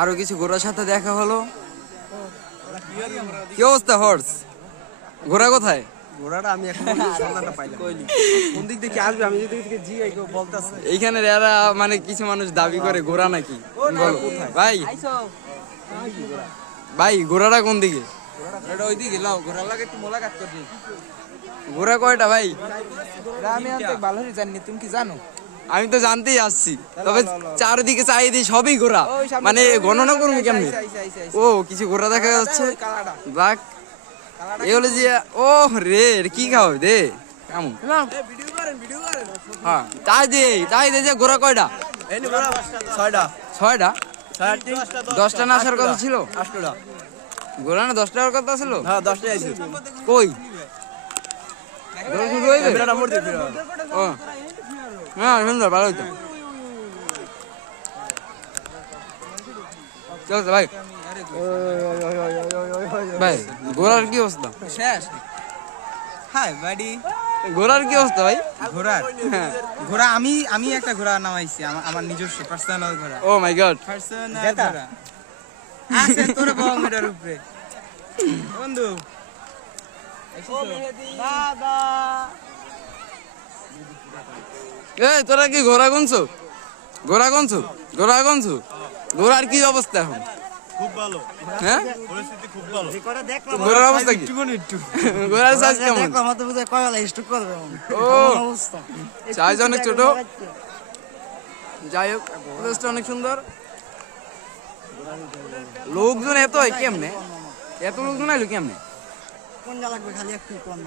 আরো কিছু ঘোড়ার সাথে দেখা হলো। কি অবস্থা হর্স? ঘোড়া কোথায়? ঘোড়াটা আমি এখন সন্ধানটা পাইলাম। কোন দিক থেকে আসবে আমি যদি থেকে জি কেউ বলতেছে। এইখানে এরা মানে কিছু মানুষ দাবি করে ঘোড়া নাকি। বলো ভাই, ভাই ঘোড়াটা কোন দিকে? ঘোড়াটা ওই দিকে লাও, ঘোড়ার লাগে একটু মোলাকাত করছি। ঘোড়া কয়টা ভাই? আমি আনতে ভালোই জানি, তুমি কি জানো? আমি তো জানতেই আসছি, তবে চারিদিকে চারিদি সবই ঘোড়া, মানে গণনা করবো কেমনি? ও কিছু ঘোড়া দেখা যাচ্ছে, ব্ল্যাক। এ হলো যে ও রে, কি খাও দে কেমন? হ্যাঁ তাই দে যে ঘোড়া কয়টা? ছয়টা। ছয়টা? 10টা না আসার কথা ছিল? 8টা। ঘোড়া না 10টার কথা ছিল? হ্যাঁ 10টাই আইছে। কই শুরু হইবে? ক্যামেরাটা মোড় দিবি। ও হ্যাঁ সুন্দর, ভালো হইতো। চলছে ভাই। ভাই ঘোড়ার কি অবস্থা? শেষ। হাই বাডি। ঘোড়ার কি অবস্থা ভাই? ঘোড়া আমি একটা ঘোড়া নামাইছি, আমার নিজস্ব পার্সোনাল ঘোড়া। ও মাই গড। পার্সোনাল ঘোড়া আছে তোর বংমেটার উপরে বন্ধু। দাদা এই তোরা কি ঘোড়া গুনছো? ঘোড়ার কি অবস্থা এখন? খুব ভালো, হ্যাঁ পরিস্থিতি খুব ভালো। ঘোড়ার অবস্থা কি? ঘোড়ার সাইজ কেমন? ও সাইজ অনেক ছোট। যাই হোক প্লেসটা অনেক সুন্দর। লোকজন এত হয় কেমনে? এত লোকজন আইলো কেমনে? কোন লাগবে খালি একটু কোন